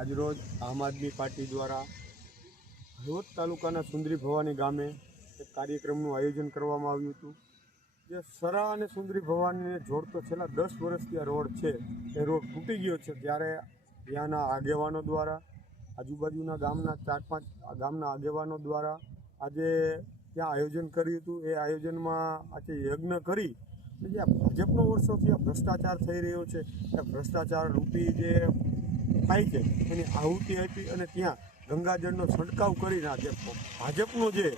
આજરોજ આમ આદમી પાર્ટી દ્વારા હળવદ તાલુકાના સુંદરી ભવાની ગામે એક કાર્યક્રમનું આયોજન કરવામાં આવ્યું હતું. જે સરા અને સુંદરી ભવાનીને જોડતો છેલ્લા દસ વર્ષથી આ રોડ છે, એ રોડ તૂટી ગયો છે. ત્યારે ત્યાંના આગેવાનો દ્વારા, આજુબાજુના ગામના ચાર પાંચ ગામના આગેવાનો દ્વારા આજે ત્યાં આયોજન કર્યું હતું. એ આયોજનમાં આજે યજ્ઞ કરી જે ભાજપનો વર્ષોથી આ ભ્રષ્ટાચાર થઈ રહ્યો છે, એ ભ્રષ્ટાચાર રૂપી જે થાય છે. એની આહુતિ આપી અને ત્યાં ગંગાજળનો છંટકાવ કરીને આજે ભાજપનો જે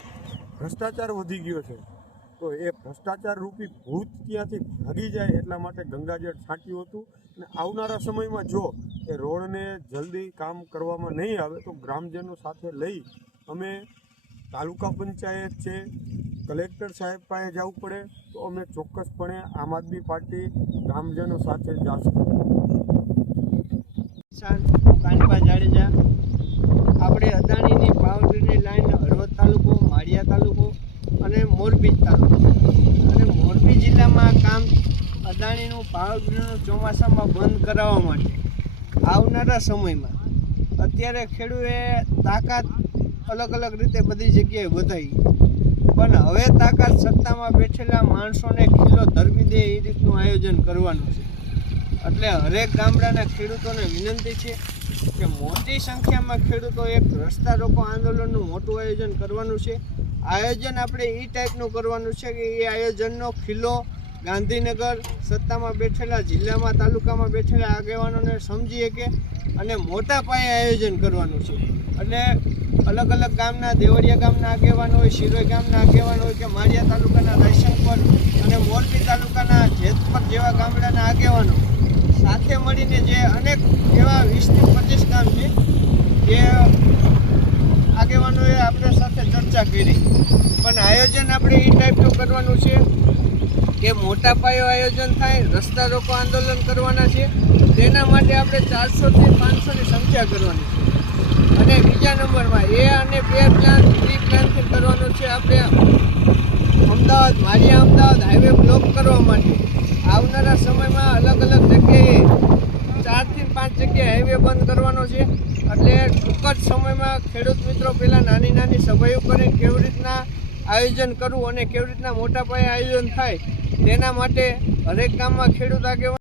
ભ્રષ્ટાચાર વધી ગયો છે, તો એ ભ્રષ્ટાચાર રૂપી ભૂત ત્યાંથી ભાગી જાય એટલા માટે ગંગાજળ છાંટ્યું હતું. અને આવનારા સમયમાં જો એ રોડને જલ્દી કામ કરવામાં નહીં આવે, તો ગ્રામજનો સાથે લઈ અમે તાલુકા પંચાયત છે, કલેક્ટર સાહેબ પાસે જવું પડે, તો અમે ચોક્કસપણે આમ આદમી પાર્ટી ગ્રામજનો સાથે જશું. કિસાન કાનપા જાડેજા આપણે અદાણીની પાવરગ્રીડની લાઈન હળવદ તાલુકો, માળિયા તાલુકો અને મોરબી તાલુકો. અને મોરબી જિલ્લામાં કામ અદાણીનું પાવરગ્રીડનું ચોમાસામાં બંધ કરાવવા માટે આવનારા સમયમાં અત્યારે ખેડૂએ તાકાત અલગ અલગ રીતે બધી જગ્યાએ વધારી. પણ હવે તાકાત સત્તામાં બેઠેલા માણસોને ખીલો ધરવી દે એ રીતનું આયોજન કરવાનું છે. એટલે હરેક ગામડાના ખેડૂતોને વિનંતી છે કે મોટી સંખ્યામાં ખેડૂતો એક રસ્તા રોકો આંદોલનનું મોટું આયોજન કરવાનું છે. આયોજન આપણે એ ટાઈપનું કરવાનું છે કે એ આયોજનનો ખિલ્લો ગાંધીનગર સત્તામાં બેઠેલા, જિલ્લામાં, તાલુકામાં બેઠેલા આગેવાનોને સમજી શકે અને મોટા પાયે આયોજન કરવાનું છે. એટલે અલગ અલગ ગામના, દેવળિયા ગામના આગેવાન હોય, શિરોઈ ગામના આગેવાન હોય કે માળિયા તાલુકાના રાયશંકર અને મોરબી તાલુકાના જેતપર જેવા ગામડાના આગેવાનો સાથે મળીને જે અનેક એવા વીસથી પચીસ ગામ છે જે આગેવાનોએ આપણા સાથે ચર્ચા કરી. પણ આયોજન આપણે એ ટાઈપનું કરવાનું છે કે મોટા પાયો આયોજન થાય, રસ્તા રોકો આંદોલન કરવાના છે, તેના માટે આપણે ચારસોથી પાંચસોની સંખ્યા કરવાની છે. અને બીજા નંબરમાં એ અને બે પ્લાન થ્રી પ્લાનથી કરવાનું છે આપણે અમદાવાદ મારિયા અમદાવાદ હાઈવે બ્લોક કરવા માટે. આવનારા સમયમાં અલગ અલગ જગ્યાએ હાઈવે બંધ કરવાનો છે. એટલે ટૂંક જ સમયમાં ખેડૂત મિત્રો પહેલાં નાની નાની સભાઓ કરી કેવી રીતના આયોજન કરવું અને કેવી રીતના મોટા પાયે આયોજન થાય તેના માટે હરેક ગામમાં ખેડૂત આગેવાન